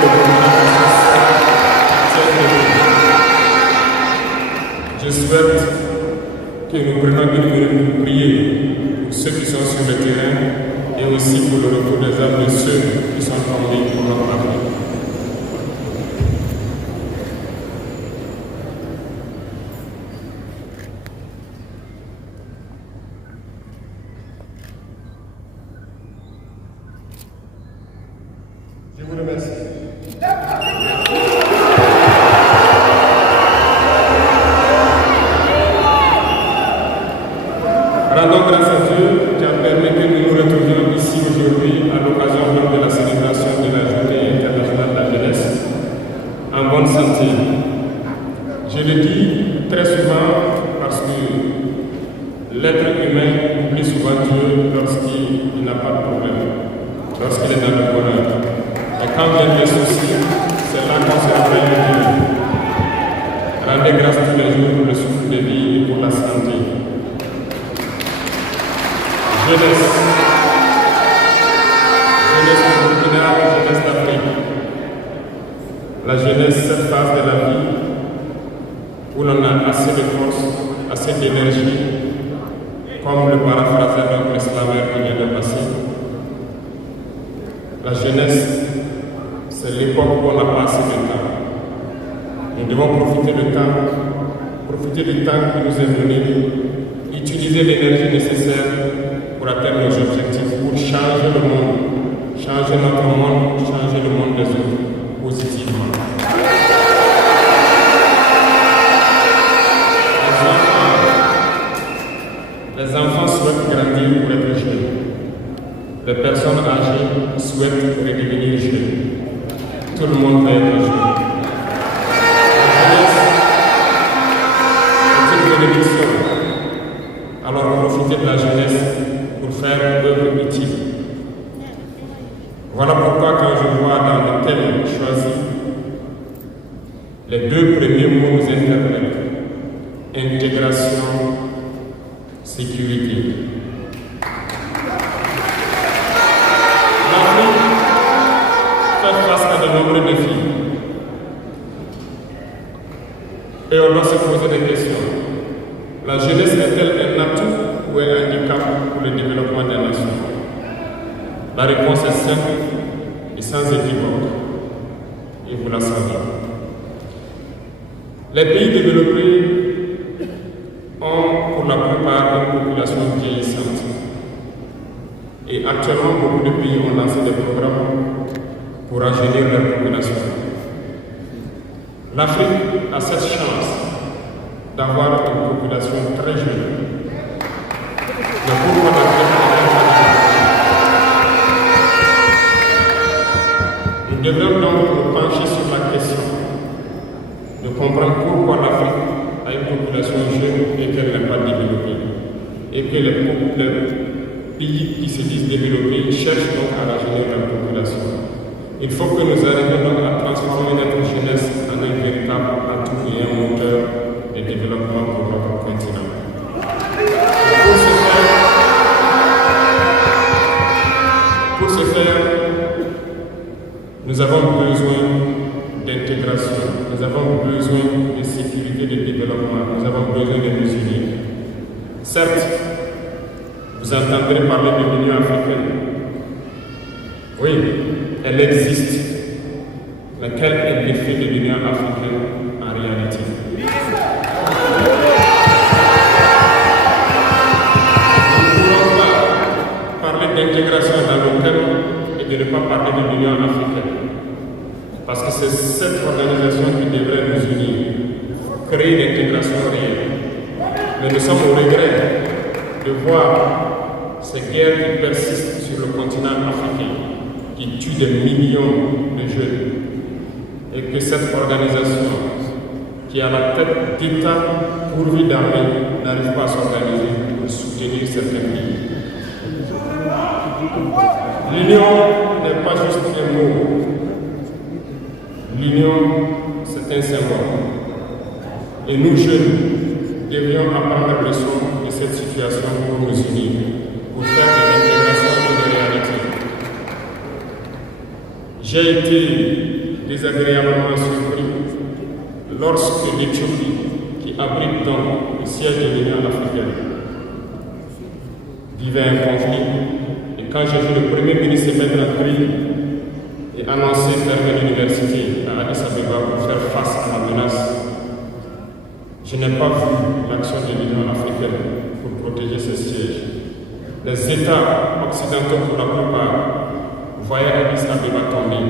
le Burkina Faso tienne debout. Je souhaite que nous prenions une minute pour prier pour ceux qui sont sur le terrain et aussi pour le retour des âmes de ceux qui sont tombés pour leur patrie. Je vous remercie. Rendons grâce à Dieu qui a permis que nous nous retrouvions ici aujourd'hui à l'occasion de la célébration de la Journée internationale de la jeunesse en bonne santé. Je le dis très souvent parce que l'être humain oublie souvent Dieu lorsqu'il n'a pas de problème, lorsqu'il est dans le bonheur. Et quand viennent les soucis, c'est là qu'on se rappelle de Dieu. Rendez grâce tous les jours pour le souffle de vie et pour la santé. Jeunesse du Burkina, jeunesse d'Afrique. La jeunesse, cette phase de la vie où l'on a assez de force, assez d'énergie, comme le paraphrasé notre esclaveur qui vient de passer. La jeunesse, c'est l'époque où on n'a pas assez de temps. Nous devons profiter du temps qui nous est donné, utiliser l'énergie nécessaire pour atteindre nos objectifs, pour changer le monde, changer notre monde, changer le monde des autres positivement. Les enfants souhaitent grandir pour être jeunes. Les personnes âgées souhaitent redevenir jeunes. Tout le monde veut être jeune. La jeunesse est une bénédiction. Alors profitez de la jeunesse pour faire œuvre utile. Voilà pourquoi quand je vois dans le thème choisi, les deux premiers mots nous interpellent. Intégration, sécurité. L'Afrique fait face à de nombreux défis. Et on doit se poser des questions. La jeunesse est-elle un atout ou un handicap pour le développement des nations? La réponse est simple et sans équivoque. Et vous la savez. Les pays développés ont pour la plupart une population vieillissante. Et actuellement, beaucoup de pays ont lancé des programmes pour rajeunir leur population. L'Afrique a cette chance d'avoir une population très jeune. Mais pourquoi l'Afrique est Nous devons donc nous pencher sur la question de comprendre pourquoi l'Afrique a une population jeune et qu'elle n'est pas développée. Et que les pays qui se disent développés cherchent donc à rajeunir leur population. Il faut que nous arrivions donc à transformer notre jeunesse en un véritable atout et un moteur de développement pour notre continent. Pour ce faire, nous avons besoin d'intégration, nous avons besoin de sécurité, de développement, nous avons besoin de nous unir. Certes, vous entendrez parler de l'Union africaine. Oui, elle existe. Mais quel est l'effet de l'Union africaine en réalité? Nous ne pourrons pas parler d'intégration dans le thème et de ne pas parler de l'Union africaine. Parce que c'est cette organisation qui devrait nous unir, créer une intégration réelle. Mais nous sommes au regret de voir ces guerres qui persistent sur le continent africain, qui tuent des millions de jeunes, et que cette organisation, qui a la tête d'État pourvu d'armée, n'arrive pas à s'organiser pour soutenir certains pays. L'union n'est pas juste un mot. L'union, c'est un symbole. Et nous, jeunes, devrions apprendre la leçon de cette situation pour nous unir, pour faire de l'intégration une réalité. J'ai été désagréablement surpris lorsque l'Éthiopie, qui abrite donc le siège de l'Union africaine, vivait un conflit. Et quand j'ai vu le Premier ministre se mettre en grille et annoncer fermer l'université à Addis Abeba pour faire face à la menace, je n'ai pas vu l'action de l'Union africaine pour protéger ces sièges. Les États occidentaux, pour la plupart, voyaient Addis Abeba tomber,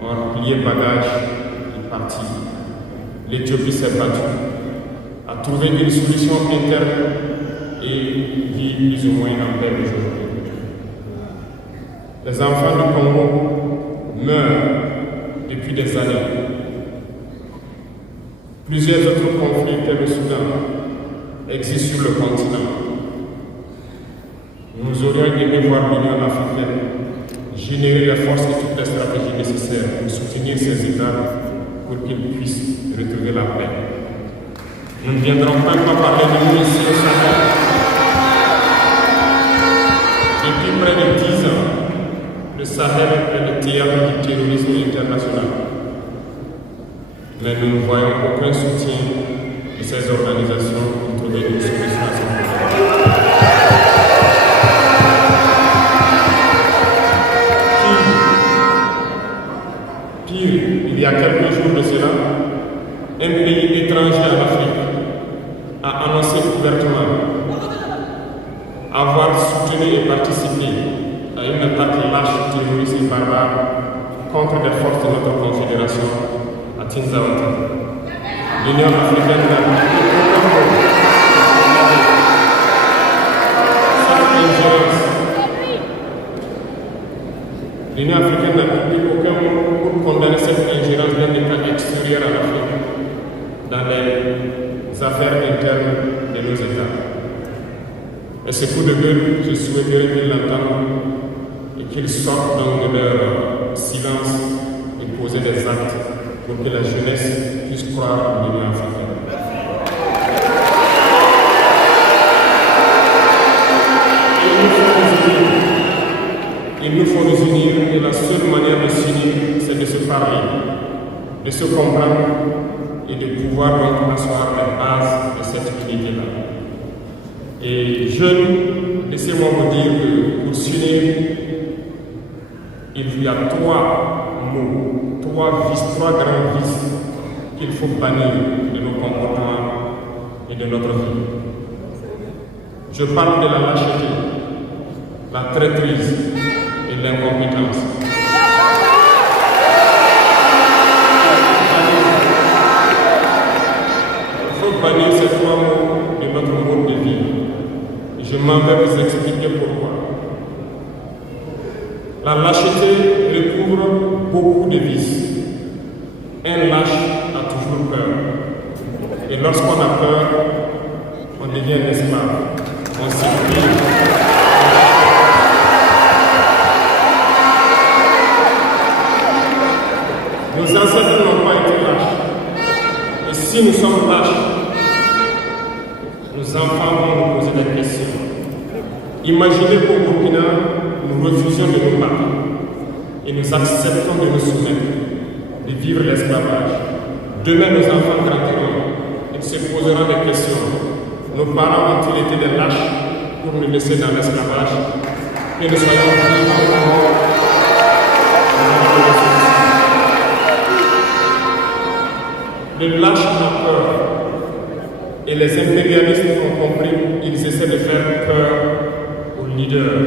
ont plié bagages et parti. L'Éthiopie s'est battue, a trouvé une solution interne et vit plus ou moins en paix aujourd'hui. Les enfants du Congo meurent depuis des années. Plusieurs autres conflits que le Soudan existent sur le continent. Nous aurions aimé voir l'Union africaine générer les forces et toutes les stratégies nécessaires pour soutenir ces États pour qu'ils puissent retrouver la paix. Nous ne viendrons même pas parler de nous ici au Sahel. Depuis près de 10 ans, le Sahel est le théâtre du terrorisme international. Mais nous ne voyons aucun soutien de ces organisations pour trouver une solution à ce problème. Pire, il y a quelques jours de cela, un pays étranger en Afrique a annoncé ouvertement avoir soutenu et participé à une attaque lâche, terroriste et barbare contre des forces de notre confédération à Tinzaouata. L'Union africaine n'a pris aucun rôle. Sans ingérence. L'Union africaine n'a pris aucun rôle pour condamner cette ingérence d'un État extérieur à l'Afrique dans les affaires internes de nos États. Et ce coup de gueule, je souhaiterais qu'ils l'entendent et qu'ils sortent donc de leur silence et poser des actes pour que la jeunesse puisse croire en l'Union africaine. Il nous faut nous unir et la seule manière de s'unir, c'est de se parler, de se comprendre et de pouvoir donc asseoir les bases de cette unité-là. Et jeunes, laissez-moi vous dire que pour s'unir, il y a 3 mots, 3 grands vices qu'il faut bannir de nos comportements et de notre vie. Je parle de la lâcheté, la traîtrise et l'incompétence. Il faut bannir ces 3 mots de notre mode de vie. Je m'en vais vous expliquer pourquoi. La lâcheté recouvre beaucoup de vices. Un lâche a toujours peur. Et lorsqu'on a peur, on devient un esclave. On s'exprime. Nos ancêtres n'ont pas été lâches. Et si nous sommes lâches, nos enfants vont nous poser des questions. Imaginez qu'au Burkina, nous refusions de nous battre et nous acceptons de nous soumettre, de vivre l'esclavage. Demain, nos enfants grandiront et se poseront des questions. Nos parents ont-ils été des lâches pour nous laisser dans l'esclavage? Que nous soyons vivants. Le lâche a peur. Et les impérialistes ont compris, ils essaient de faire peur aux leaders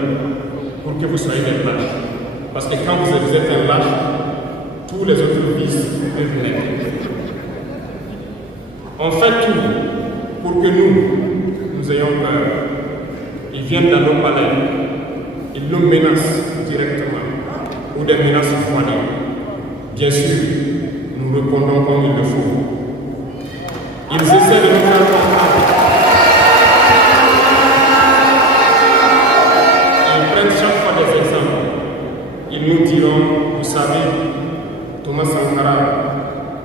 pour que vous soyez des lâches. Parce que quand vous êtes un lâche, tous les autres vices peuvent naître. On fait tout pour que nous ayons peur. Ils viennent dans nos palais, ils nous menacent directement ou des menaces voilées. Bien sûr, nous répondons comme il le faut. Ils essaient de nous faire comprendre. Ils prennent chaque fois des exemples. Ils nous diront, vous savez, Thomas Sankara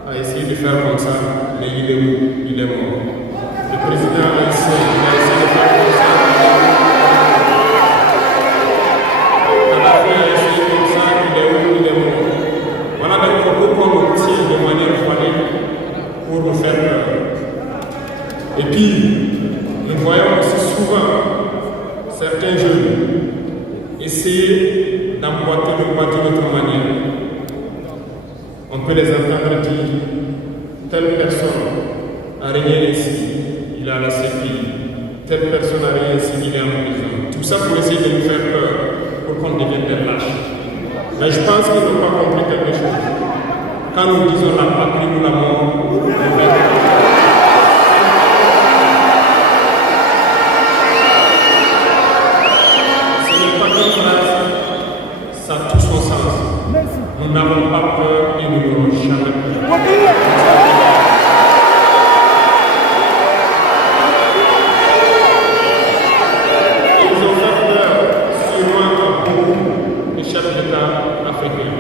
a essayé de faire comme ça, mais il est où? Il est mort. Le président haïtien a essayé de faire comme ça, Kadhafi a essayé comme ça, il est où? Il est mort. Voilà les propos On peut les entendre dire telle personne a régné ici, il est à la CPI, telle personne a régné ici, il est en prison. Tout ça pour essayer de nous faire peur, pour qu'on devienne des lâches. Mais je pense qu'ils n'ont pas compris quelque chose. Quand nous disons la patrie ou la mort, on ce n'est pas qu'une phrase, ça a tout son sens. Nous n'avons pas peur et nous n'aurons jamais peur. Ils ont fait peur sûrement à beaucoup de chefs d'État africains.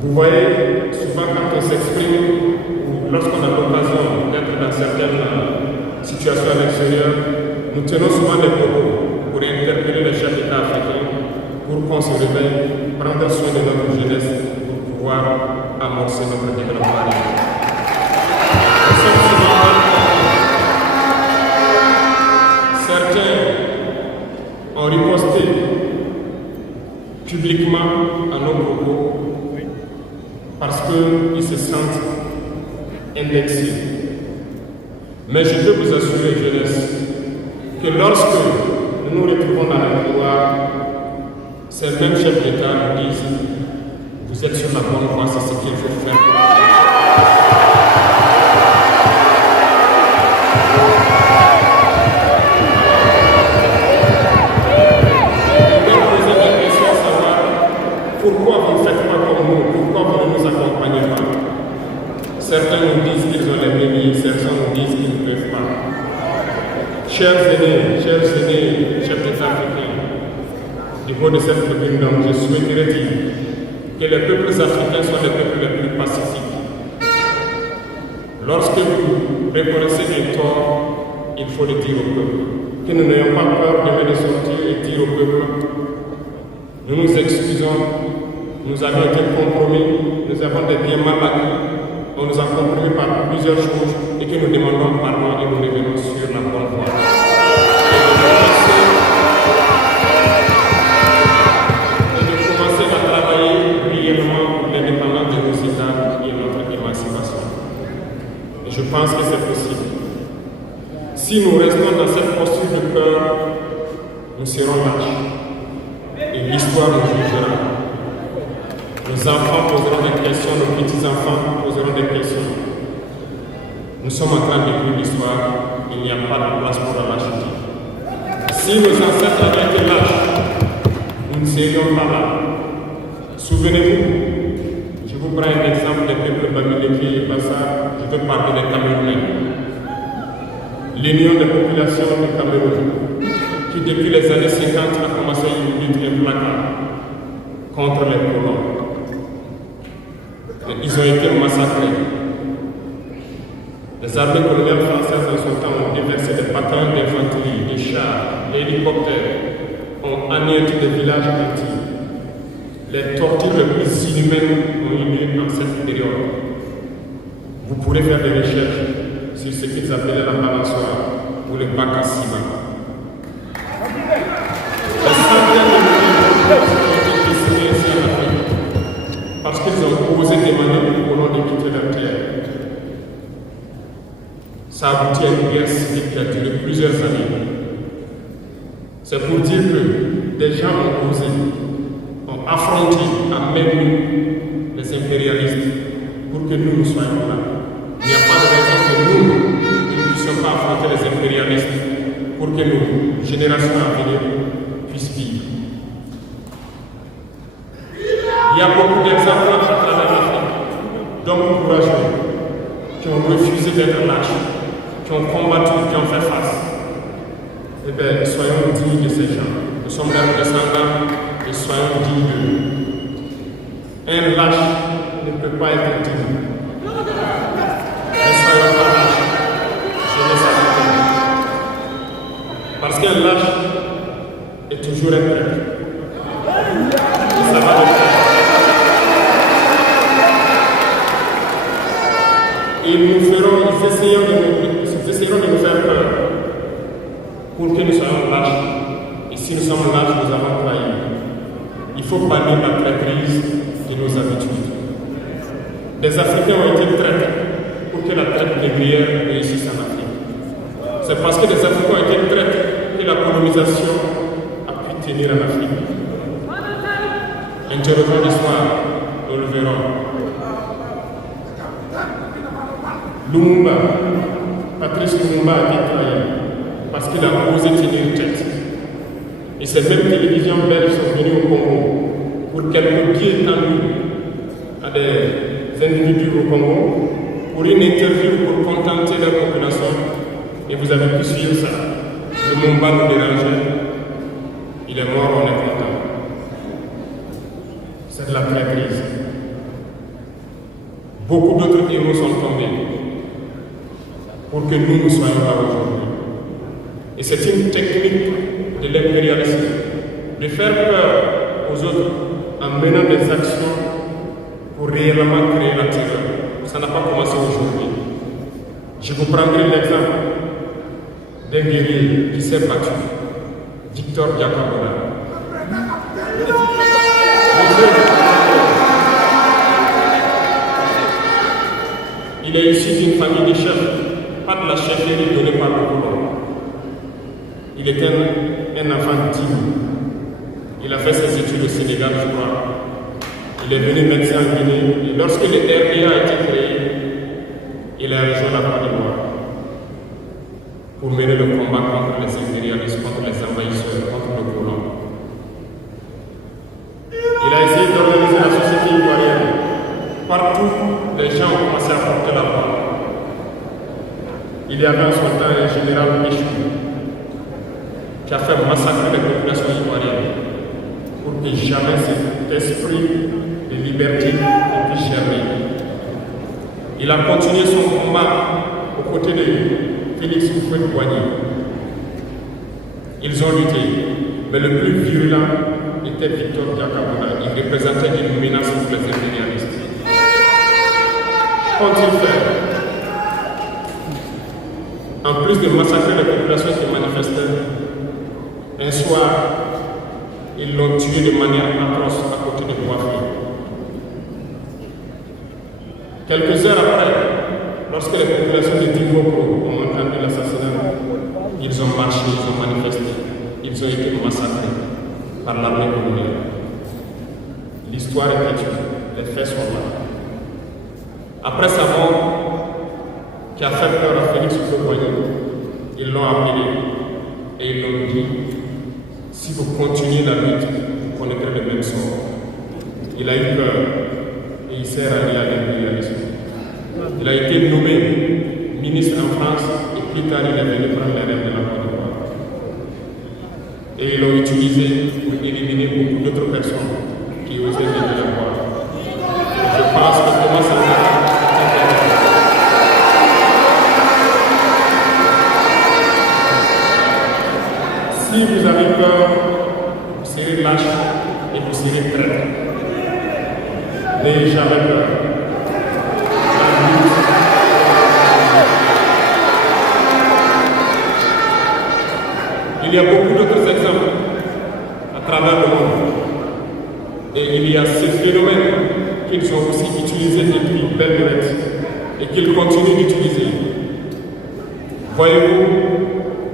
Vous voyez, souvent quand on s'exprime, ou lorsqu'on a l'occasion d'être dans certaines situations à l'extérieur, nous tenons souvent des propos pour interpeller les chefs d'État africains, pour qu'on se réveille, prendre soin de notre jeunesse, pour pouvoir amorcer notre développement. Nous sommes souvent certains ont riposté publiquement à nos propos parce qu'ils se sentent indexés. Mais je peux vous assurer, jeunesse, que lorsque nous nous retrouvons dans le pouvoir, ces mêmes chefs d'État nous disent « Vous êtes sur la bonne voie, c'est ce qu'il faut faire. » Pourquoi vous ne faites pas comme nous? Pourquoi vous ne nous accompagnez pas? Certains nous disent qu'ils ont les bénis, certains nous disent qu'ils ne peuvent pas. Chers aînés, chefs d'État africains, du haut de cette tribune, donc, je souhaiterais dire que les peuples africains sont les peuples les plus pacifiques. Lorsque vous reconnaissez un tort, il faut le dire au peuple. Que nous n'ayons pas peur demain de sortir et dire au peuple, nous nous excusons, nous avons été compromis, nous avons des biens mal acquis, on nous a compromis par plusieurs choses et que nous demandons pardon et nous revenons sur la bonne voie. Et de commencer à travailler réellement pour l'indépendance de nos États et notre émancipation. Et je pense que c'est possible. Si nous restons dans cette posture de peur, nous serons lâches. Et l'histoire nous jugera. Nos enfants poseront des questions, nos petits-enfants poseront des questions. Nous sommes en train d'écrire l'histoire, il n'y a pas de place pour la lâcheté. Si nos ancêtres avaient été lâches, nous ne serions pas là. Souvenez-vous, je vous prends un exemple des peuples babyloniens et Bassa, je veux parler des Camerounais. L'Union des populations du Cameroun, qui depuis les années 50 a commencé une lutte implacable contre les colons. Ils ont été massacrés. Les armées coloniales françaises en son temps ont déversé des patins d'infanterie, des chars, des hélicoptères, ont anéanti des villages entiers. Les tortures les plus inhumaines ont eu lieu dans cette période. Vous pourrez faire des recherches sur ce qu'ils appelaient la balançoire ou le bac à ciment. Les centaines de milliers de personnes ont été décimées ici en Afrique parce qu'ils ont osé demander aux colons de quitter leur terre. Ça a abouti à une guerre civile qui a duré plusieurs années. C'est pour dire que des gens ont osé, ont affronté à même nous les impérialistes pour que nous soyons là. Il n'y a pas de raison que nous ne puissions pas affronter les impérialistes pour que nos générations à venir puissent vivre. Il y a beaucoup d'exemples à travers l'Afrique d'hommes courageux qui ont refusé d'être lâches, qui ont combattu, qui ont fait face. Eh bien, soyons dignes de ces gens. Nous sommes leurs descendants et soyons dignes d'eux. Un lâche ne peut pas être digne. Ne soyons pas lâches. Jeunesse africaine. Parce qu'un lâche est toujours un traître. Et ça va de pair. Et ils essaieront de nous faire peur pour que nous soyons lâches. Et si nous sommes lâches, nous allons trahir. Il faut bannir la traîtrise de Des Africains ont été traités pour que la traite négrière réussisse en Afrique. C'est parce que des Africains ont été traités que la colonisation a pu tenir en Afrique. Interrogeons l'histoire, nous le verrons. Lumumba, Patrice Lumumba a été trahi parce qu'il a osé tenir tête. Et ces mêmes télévisions belges sont venues au Congo pour quelques pieds étendus à des individus au Congo pour une interview pour contenter leur population. Et vous avez pu suivre ça. Lumumba nous dérangeait. Il est mort, on est content. C'est de la traîtrise. Beaucoup d'autres héros sont tombés pour que nous soyons là aujourd'hui. Et c'est une technique de l'impérialisme, de faire peur aux autres en menant des actions pour réellement créer la terreur. Ça n'a pas commencé aujourd'hui. Je vous prendrai l'exemple d'un guerrier qui s'est battu, Victor Diakabona. Il est issu d'une famille de chefs, pas de la chefferie donnée par le colon. Il était un enfant digne. Il a fait ses études au Sénégal, je crois. Il est venu médecin en Guinée. Et lorsque le RDA a été créé, il a rejoint la Côte d'Ivoire pour mener le combat contre les impérialistes, contre les envahisseurs, contre le colon. Il a essayé d'organiser la société ivoirienne. Partout, les gens ont commencé à porter la voix. Il y avait en son temps un général Michou qui a fait massacrer les populations ivoiriennes pour que jamais cet esprit de liberté ne puisse germer. Il a continué son combat aux côtés de Félix Houphouët-Boigny. Ils ont lutté, mais le plus virulent était Victor Diakabona. Il représentait une menace pour les impérialistes. Qu'ont-ils fait? En plus de massacrer les populations qui manifestaient, un soir, ils l'ont tué de manière atroce à côté de Boafi. Quelques heures après, lorsque les populations de Diboko ont entendu l'assassinat, ils ont marché, ils ont manifesté, ils ont été massacrés par l'armée coloniale. L'histoire est écrite, les faits sont là. Après sa mort, qui a fait peur à Félix Houphouët-Boigny, ils l'ont appelé et ils l'ont dit: si vous continuez la lutte, vous connaîtrez le même sort. Il a eu peur et il s'est rallié à l'impérialisme. Il a été nommé ministre en France et plus tard il est venu prendre les rênes de la Côte d'Ivoire. Et ils l'ont utilisé pour éliminer beaucoup d'autres personnes qui osaient venir le voir. Je pense que comment ça va. Si vous avez peur, vous serez lâche et vous serez traître. N'ayez jamais peur. Il y a beaucoup d'autres exemples à travers le monde. Et il y a ces phénomènes qu'ils ont aussi utilisés depuis belle lurette et qu'ils continuent d'utiliser. Voyez-vous,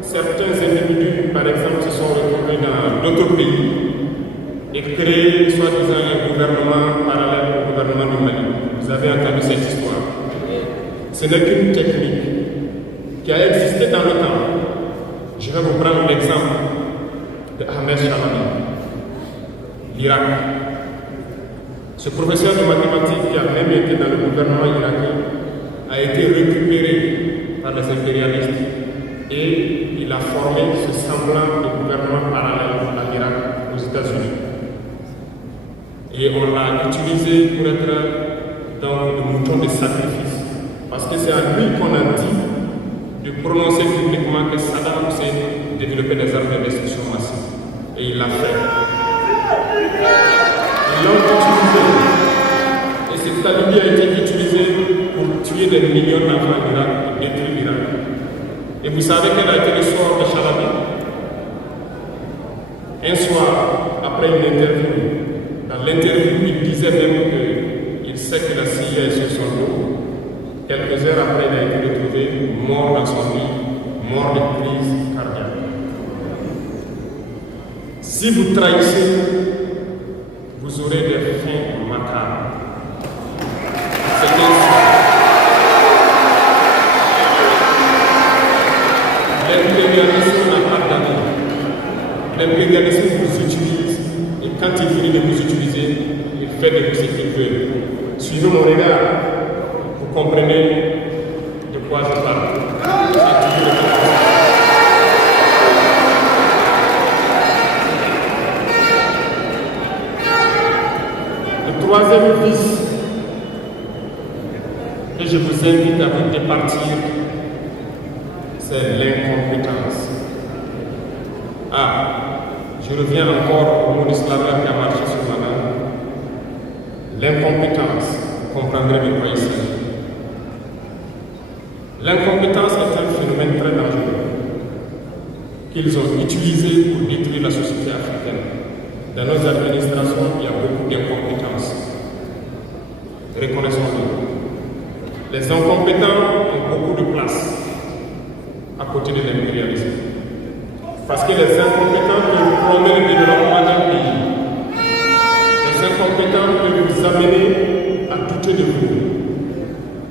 certains individus, par exemple, se sont retrouvés dans d'autres pays et créé soi-disant un gouvernement parallèle au gouvernement du Mali. Vous avez entendu cette histoire. Ce n'est qu'une technique qui a existé dans le temps. Je vais vous prendre l'exemple de Ahmed Chalabi, l'Irak. Ce professeur de mathématiques qui a même été dans le gouvernement irakien a été récupéré par les impérialistes et il a formé ce semblant de gouvernement parallèle à l'Irak aux États-Unis. Et on l'a utilisé pour être dans le mouton de sacrifice. Parce que c'est à lui qu'on a dit de prononcer publiquement que Saddam Hussein développait des armes de destruction massive. Et il l'a fait. Ils l'ont utilisé. Et cette alibi a été utilisé pour tuer des millions d'enfants en Irak et détruire l'Irak. Et vous savez quel a été le sort de Chalabi? Un soir, après une interview, dans l'interview, il disait même qu'il sais que la CIA est sur son dos. Quelques heures après, il a été retrouvé mort dans son lit, mort de crise cardiaque. Si vous trahissez, vous aurez des fins macabres. C'est ainsi. L'impérialisme n'a pas d'amis. L'impérialisme vous utilise et quand il finit de vous utiliser, il fait de vous ce qu'il veut. Suivez mon regard, vous comprenez de quoi je parle. Le troisième vice que je vous invite à vous départir, c'est l'incompétence. Je reviens encore au mot de Slavic qui a marché sur ma langue. L'incompétence, vous comprendrez de quoi il s'agit. L'incompétence est un phénomène très dangereux qu'ils ont utilisé pour détruire la société africaine. Dans nos administrations, il y a beaucoup d'incompétence. Reconnaissons-le. Les incompétents ont beaucoup de place à côté de l'impérialisme. Parce que les incompétents peuvent promener le développement d'un pays. Les incompétents peuvent vous amener à douter de vous.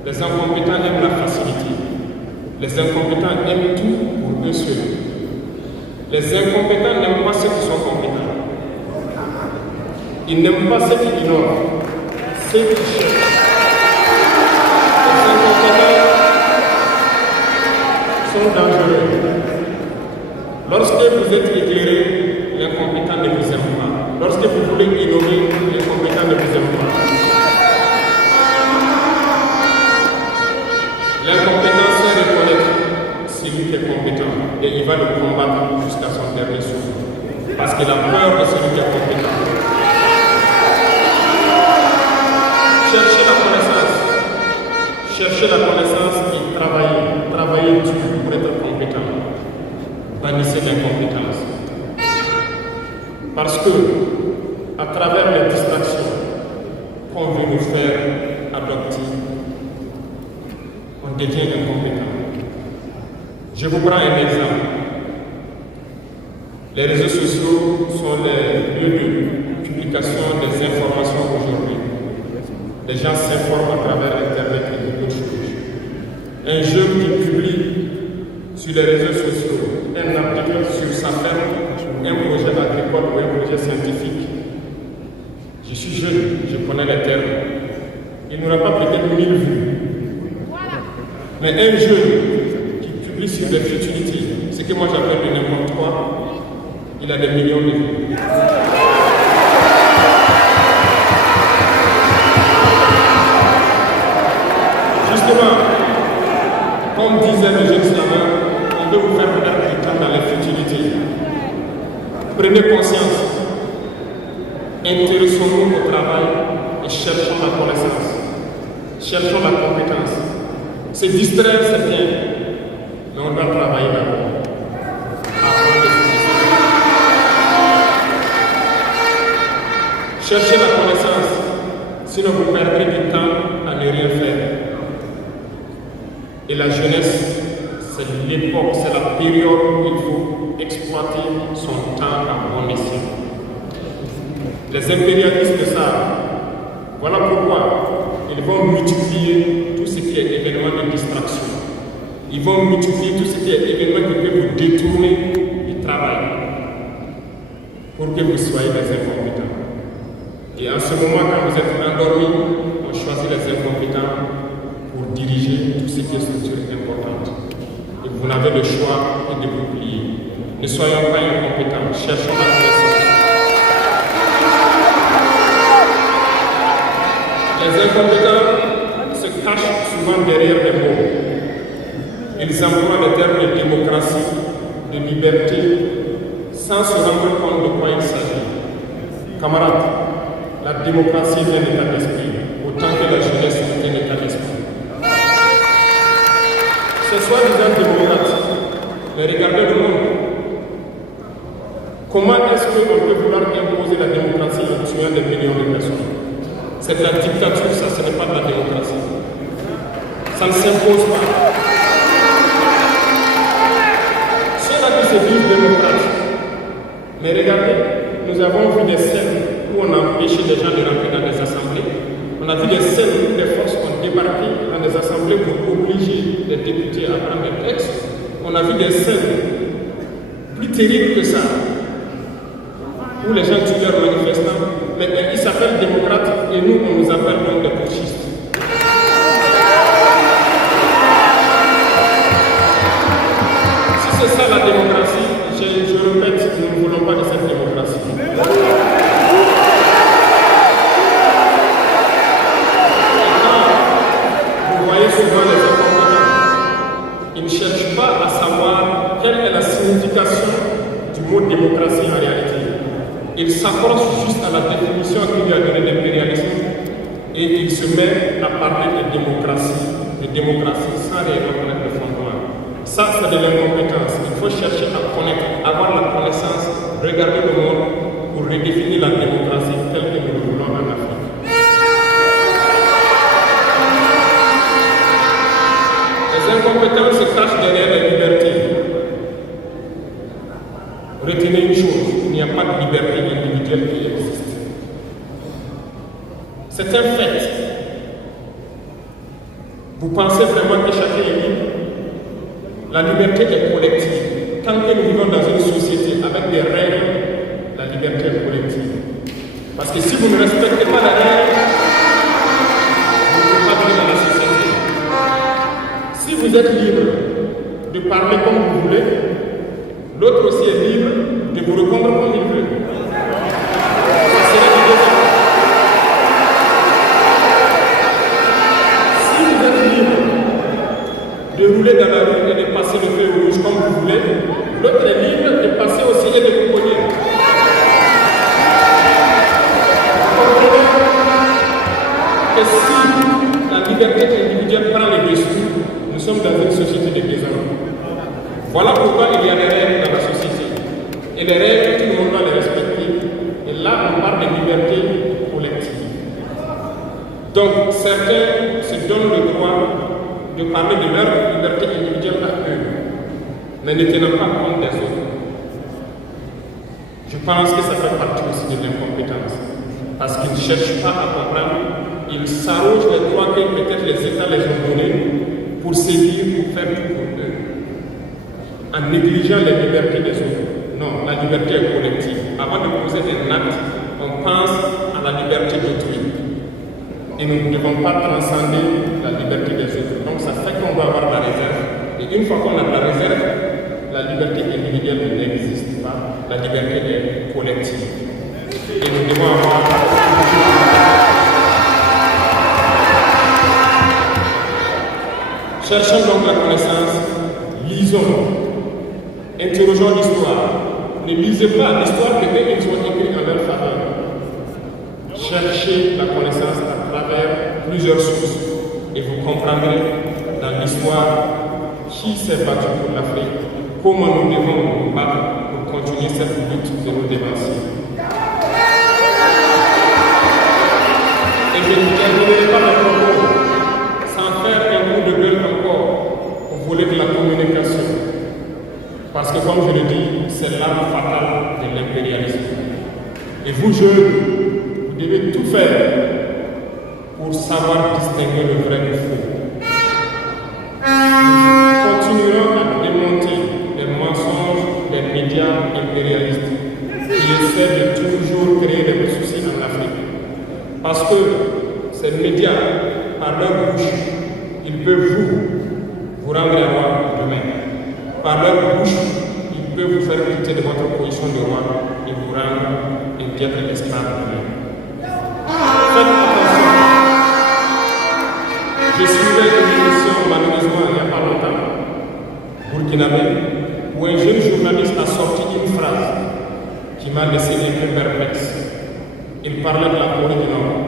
Les incompétents aiment la facilité. Les incompétents aiment tout pour eux seuls. Les incompétents n'aiment pas ceux qui sont compétents. Ils n'aiment pas ceux qui ignorent, ceux qui cherchent. Les incompétents sont dangereux. Lorsque vous êtes éclairé, l'incompétent ne vous aime pas. Lorsque vous voulez innover, l'incompétent ne vous aime pas. L'incompétent sait reconnaître celui qui est compétent et il va le combattre jusqu'à son dernier souffle. Parce qu'il a peur de celui qui est compétent. Cherchez la connaissance. Cherchez la connaissance et travaillez dur pour être compétent. Bannissez l'incompétence. Parce que, à travers les distractions qu'on veut nous faire adopter, on devient incompétent. Je vous prends un exemple. Les réseaux sociaux sont les lieux de publication des informations aujourd'hui. Les gens s'informent à travers Internet et beaucoup de choses. Un jeune qui publie sur les réseaux sociaux un article sur sa ferme, un projet agricole ou un projet scientifique. Je suis jeune, je connais les termes. Il n'aura pas peut-être 1000 vues. Mais un jeune qui publie sur des futilités, ce que moi j'appelle de n'importe quoi, il a des millions de vues. Justement, comme disait le jeune Slavin, on veut vous faire perdre du temps dans les futilités. Prenez conscience. Intéressons-nous au travail et cherchons la connaissance. Cherchons la compétence. Se distraire, c'est bien, mais on doit travailler d'abord. Cherchez la connaissance, sinon vous perdrez du temps à ne rien faire. Et la jeunesse, c'est l'époque, c'est la période où il faut exploiter son temps à bon escient. Les impérialistes savent. Voilà pourquoi ils vont multiplier tout ce qui est événement de distraction. Ils vont multiplier tout ce qui est événement qui peut vous détourner du travail pour que vous soyez des incompétents. Et en ce moment, quand vous êtes endormi, on choisit les incompétents pour diriger tout ce qui est structure importante. Et vous n'avez le choix que de vous plier. Ne soyons pas incompétents, cherchons la connaissance. Les incompétents se cachent souvent derrière les mots. Ils emploient les termes de démocratie, de liberté, sans se rendre compte de quoi il s'agit. Camarades, la démocratie est un état d'esprit, autant que la jeunesse est un état d'esprit. C'est soi-disant démocratique, mais regardez le monde. Comment est-ce qu'on peut vouloir imposer la démocratie en tuant des millions de personnes? C'est de la dictature, ça, ce n'est pas de la démocratie. Ça ne s'impose pas. Ceux-là qui se disent démocrates, mais regardez, nous avons vu des scènes où on a empêché des gens de rentrer dans des assemblées. On a vu des scènes où des forces ont débarqué dans des assemblées pour obliger les députés à prendre des textes. On a vu des scènes plus terribles que ça, où les gens tuent leurs manifestants. Mais ils s'appellent démocrates et nous, on nous appelle donc des putschistes. Si c'est ça la démocratie, je répète, nous ne voulons pas de cette démocratie. Vous voyez souvent les incompétents. Ils ne cherchent pas à savoir quelle est la signification du mot démocratie en réalité. Ils s'accrochent juste à la définition qu'il lui a donnée d'impérialisme et il se met à parler de démocratie sans réellement connaître le fondement. Ça, c'est de l'incompétence. Il faut chercher à connaître, avoir la connaissance, regarder le monde pour redéfinir la démocratie telle que nous le voulons en Afrique. Les incompétents se cachent derrière la liberté. Retenez une chose, il n'y a pas de liberté individuelle qui existe. C'est un fait. Vous pensez vraiment que chacun est libre? La liberté est collective. Tant que nous vivons dans une société avec des règles, la liberté est collective. Parce que si vous ne respectez pas la règle, vous ne pouvez pas vivre dans la société. Si vous êtes libre de parler comme vous voulez, l'autre aussi est libre de vous répondre comme il veut. Ça serait du désordre. Si vous êtes libre de rouler dans la rue et de passer le feu rouge comme vous voulez, l'autre est libre de passer aussi et de vous cogner. Vous comprenez que si la liberté individuelle prend le dessus, nous sommes dans une société de désordre. Voilà pourquoi il y a des règles dans la société. Et les règles, tout le monde doit les respecter. Et là, on parle de liberté collective. Donc, certains se donnent le droit de parler de leur liberté individuelle à eux, mais ne tenant pas compte des autres. Je pense que ça fait partie aussi de l'incompétence. Parce qu'ils ne cherchent pas à comprendre, ils s'arrogent les droits que peut-être les États les ont donnés pour sévir, pour faire tout pour eux, en négligeant les libertés des autres. Non, la liberté est collective. Avant de poser un acte, on pense à la liberté d'autrui. Et nous ne devons pas transcender la liberté des autres. Donc ça fait qu'on doit avoir la réserve. Et une fois qu'on a la réserve, la liberté individuelle n'existe pas. La liberté est collective. Et nous devons avoir... Cherchons donc la connaissance, lisons, interrogeons l'histoire. Ne lisez pas l'histoire que ils ont écrite en leur faveur. Cherchez la connaissance à travers plusieurs sources et vous comprendrez dans l'histoire qui s'est battu pour l'Afrique, comment nous devons nous battre pour continuer cette lutte de nos dévanciers. Et je ne terminerai pas mon propos sans faire un coup de gueule encore au volet de la communication. Parce que comme je le dis, c'est l'arme fatale de l'impérialisme. Et vous jeunes, vous devez tout faire pour savoir distinguer le vrai du faux. Nous continuerons à démonter les mensonges des médias impérialistes qui essaient de toujours créer des soucis en Afrique. Parce que ces médias, par leur bouche, ils peuvent vous rendre roi demain. Par leur bouche, ils peuvent vous faire quitter de votre position de roi et vous rendre un diable esclave demain. Faites attention. Je suivais une émission, malheureusement, il n'y a pas longtemps, burkinabé, où un jeune journaliste a sorti une phrase qui m'a laissé un peu perplexe. Il parlait de la Corée du Nord.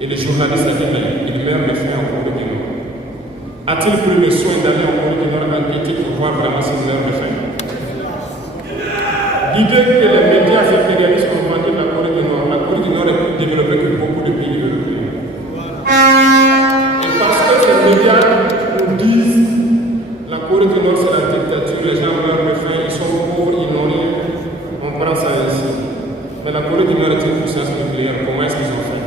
Et le journaliste a dit, il meurt de faim en Corée du Nord. A-t-il pris le soin d'aller en Corée du Nord enquêter pour voir vraiment s'il meurt de faim? L'idée que les médias impérialistes ont vendu la Corée du Nord est plus développée que beaucoup de pays médias nous disent la Corée du Nord c'est la dictature, les gens meurent de faim, ils sont pauvres, ils n'ont rien, on prend ça ici. Mais la Corée du Nord est une puissance nucléaire, comment est-ce qu'ils ont fait?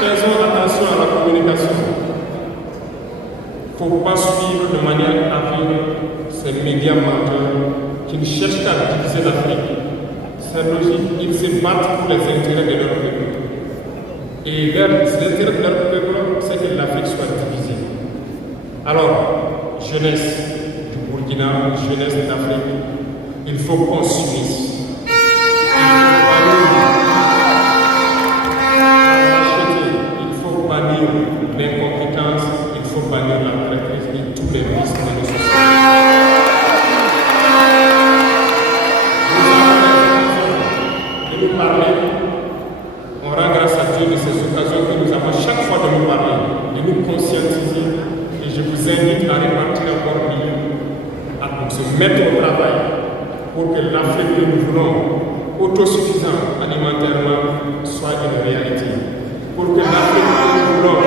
Faisons attention à la communication. Il ne faut pas suivre de manière aveugle ces médias menteurs qui ne cherchent qu'à diviser l'Afrique. C'est logique, ils se battent pour les intérêts de leur peuple. Et l'intérêt de leur peuple, c'est que l'Afrique soit divisée. Alors, jeunesse du Burkina, jeunesse d'Afrique, il faut qu'on s'unisse. Il faut bannir l'incompétence, il faut bannir la traîtrise et tous les vices de nos sociétés. Nous parler, on rend grâce à Dieu de ces occasions que nous avons chaque fois de nous parler, de nous conscientiser. Et je vous invite à répartir encore mieux, à se mettre au travail pour que l'Afrique que nous voulons, autosuffisante alimentairement, soit une réalité. Pour que l'Afrique que nous voulons,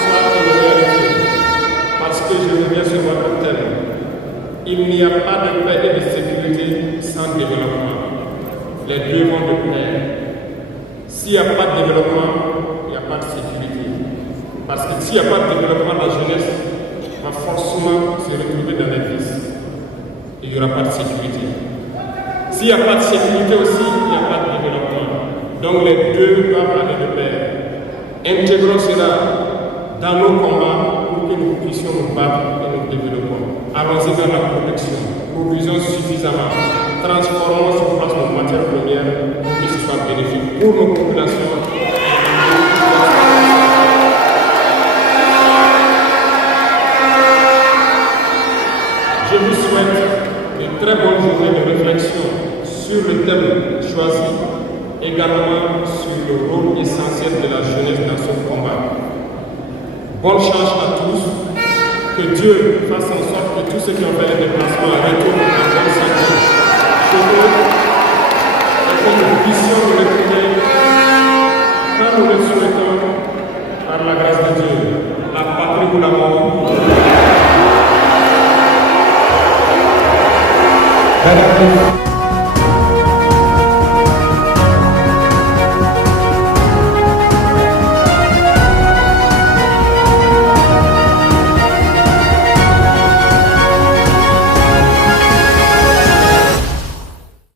soit une réalité. Parce que je reviens sur votre thème. Il n'y a pas de paix et de sécurité sans développement. Les deux vont de pair. S'il n'y a pas de développement, il n'y a pas de sécurité. Parce que s'il n'y a pas de développement, la jeunesse va forcément se retrouver dans les vices. Il n'y aura pas de sécurité. S'il n'y a pas de sécurité aussi, il n'y a pas de développement. Donc les deux doivent aller de pair. Intégrons cela dans nos combats pour que nous puissions nous battre et nous développer. Allons-y vers la protection, produisons suffisamment, transformons sur place nos matières premières pour que ce soit bénéfique pour nos populations. Je vous souhaite une très bonne journée de réflexion sur le thème choisi, également sur le rôle essentiel de la jeunesse dans ce combat. Bonne chance à tous. Que Dieu fasse en sorte que tous ceux qui ont fait les déplacements retournent en bonne santé chez eux et que nous puissions nous retrouver quand nous le souhaitons par la grâce de Dieu. La patrie ou la mort. Madame